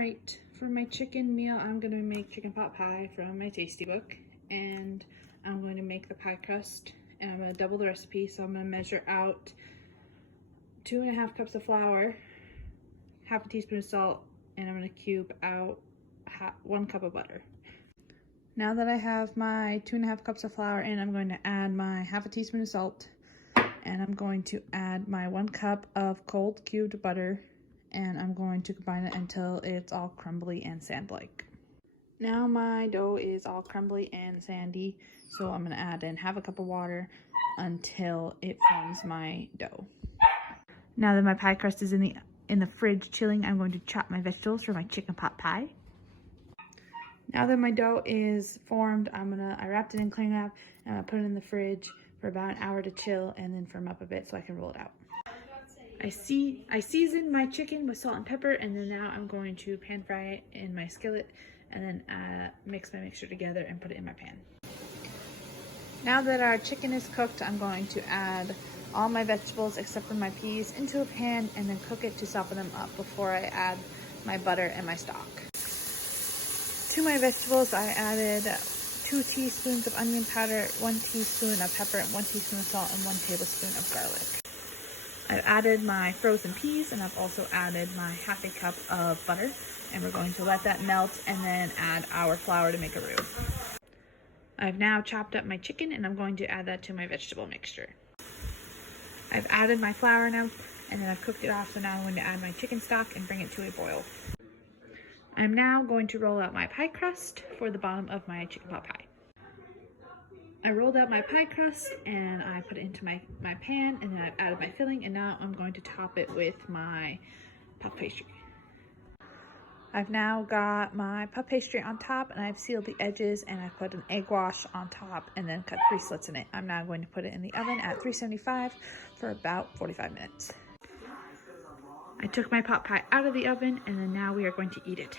Alright, for my chicken meal, I'm going to make chicken pot pie from my tasty book. And I'm going to make the pie crust. And I'm going to double the recipe, so I'm going to measure out 2.5 cups of flour, half a teaspoon of salt, and I'm going to cube out 1 cup of butter. Now that I have my 2.5 cups of flour in, I'm going to add my half a teaspoon of salt, and I'm going to add my 1 cup of cold cubed butter, and I'm going to combine it until it's all crumbly and sand-like. Now my dough is all crumbly and sandy, so I'm going to add in half a cup of water until it forms my dough. Now that my pie crust is in the fridge chilling, I'm going to chop my vegetables for my chicken pot pie. Now that my dough is formed, I wrapped it in cling wrap and I put it in the fridge for about an hour to chill and then firm up a bit so I can roll it out. I seasoned my chicken with salt and pepper, and then now I'm going to pan fry it in my skillet and then mix my mixture together and put it in my pan. Now that our chicken is cooked, I'm going to add all my vegetables except for my peas into a pan and then cook it to soften them up before I add my butter and my stock. To my vegetables, I added 2 teaspoons of onion powder, 1 teaspoon of pepper, 1 teaspoon of salt, and 1 tablespoon of garlic. I've added my frozen peas, and I've also added my half a cup of butter, and we're going to let that melt and then add our flour to make a roux. I've now chopped up my chicken, and I'm going to add that to my vegetable mixture. I've added my flour now, and then I've cooked it off, so now I'm going to add my chicken stock and bring it to a boil. I'm now going to roll out my pie crust for the bottom of my chicken pot pie. I rolled out my pie crust and I put it into my pan, and then I've added my filling, and now I'm going to top it with my puff pastry. I've now got my puff pastry on top, and I've sealed the edges, and I put an egg wash on top and then cut 3 slits in it. I'm now going to put it in the oven at 375 for about 45 minutes. I took my pot pie out of the oven, and then now we are going to eat it.